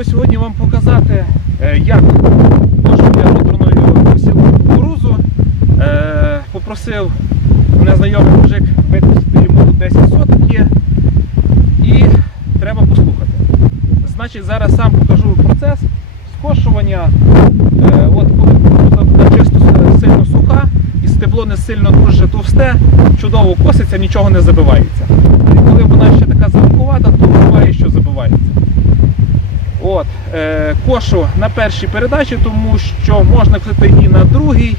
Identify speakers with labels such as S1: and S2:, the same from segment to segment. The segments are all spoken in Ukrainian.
S1: би сьогодні вам показати, е, як кошує роторною посілку кукурузу. Е, Попросив мене знайомий мужик викосити йому тут 10 соток є. І треба послухати. Значить, зараз сам покажу процес скошування. Е, От коли кукуруза чисто сильно суха і стебло не сильно дуже товсте, чудово коситься, нічого не забивається. І коли вона ще така зеленкувата, то буває, що забивається. От, е, кошу на першій передачі, тому що можна косити і на другій,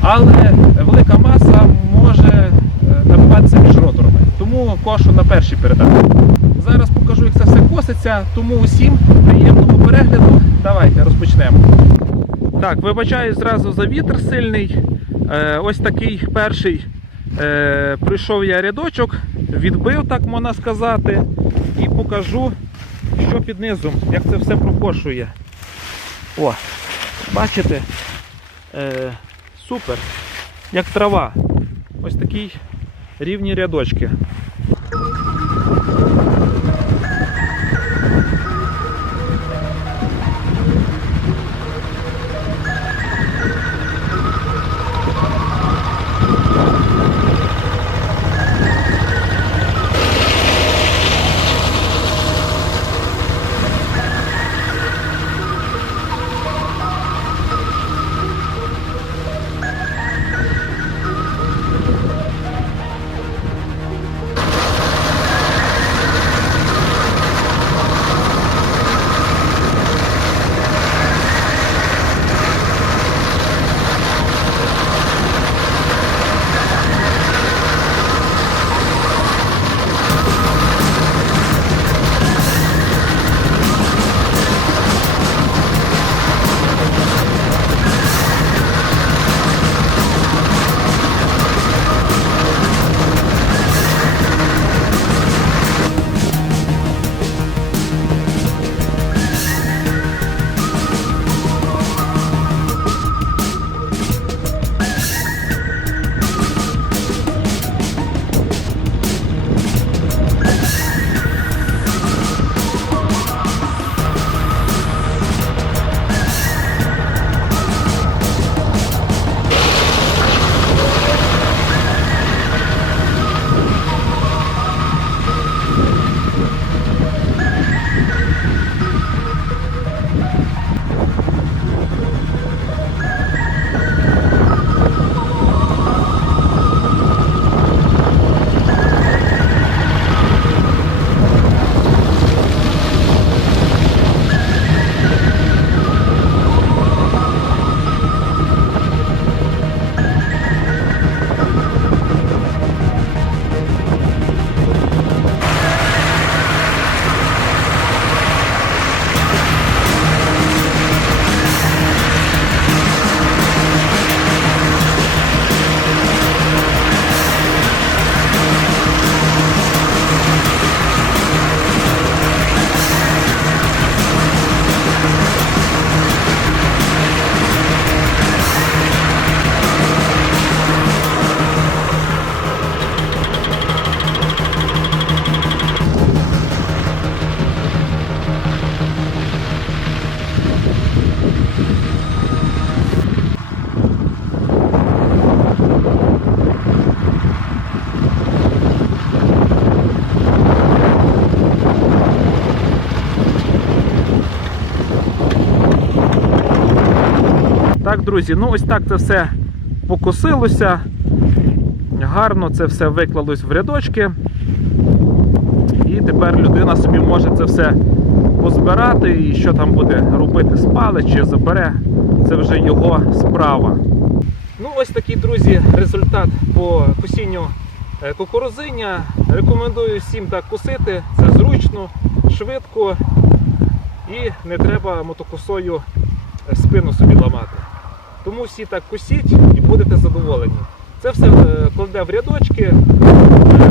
S1: але велика маса може е, набиватися між роторами. Тому кошу на першій передачі. Зараз покажу, як це все коситься, тому усім приємного перегляду. Давайте розпочнемо. Так, вибачаю зразу за вітер сильний. Е, ось такий перший е, прийшов я рядочок, відбив, так можна сказати, і покажу, що під низом, як це все прокошує. О, бачите? Е, супер. Як трава. Ось такі рівні рядочки. Так, друзі, ну ось так це все покосилося. Гарно це все виклалось в рядочки. І тепер людина собі може це все позбирати і що там буде робити, спалить чи забере, це вже його справа. Ну, ось такий, друзі, результат по косінню е, кукурузиння. Рекомендую всім так косити. Це зручно, швидко і не треба мотокосою спину собі ламати. Тому всі так косіть і будете задоволені. Це все е, кладе в рядочки. Е,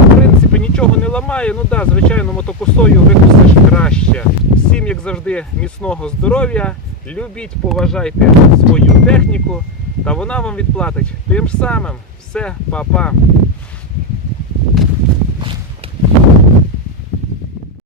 S1: В принципі, нічого не ламає. Ну да, звичайно, мотокосою викосиш краще. Всім, як завжди, міцного здоров'я. Любіть, поважайте свою техніку, та вона вам відплатить тим самим. Все, па-па.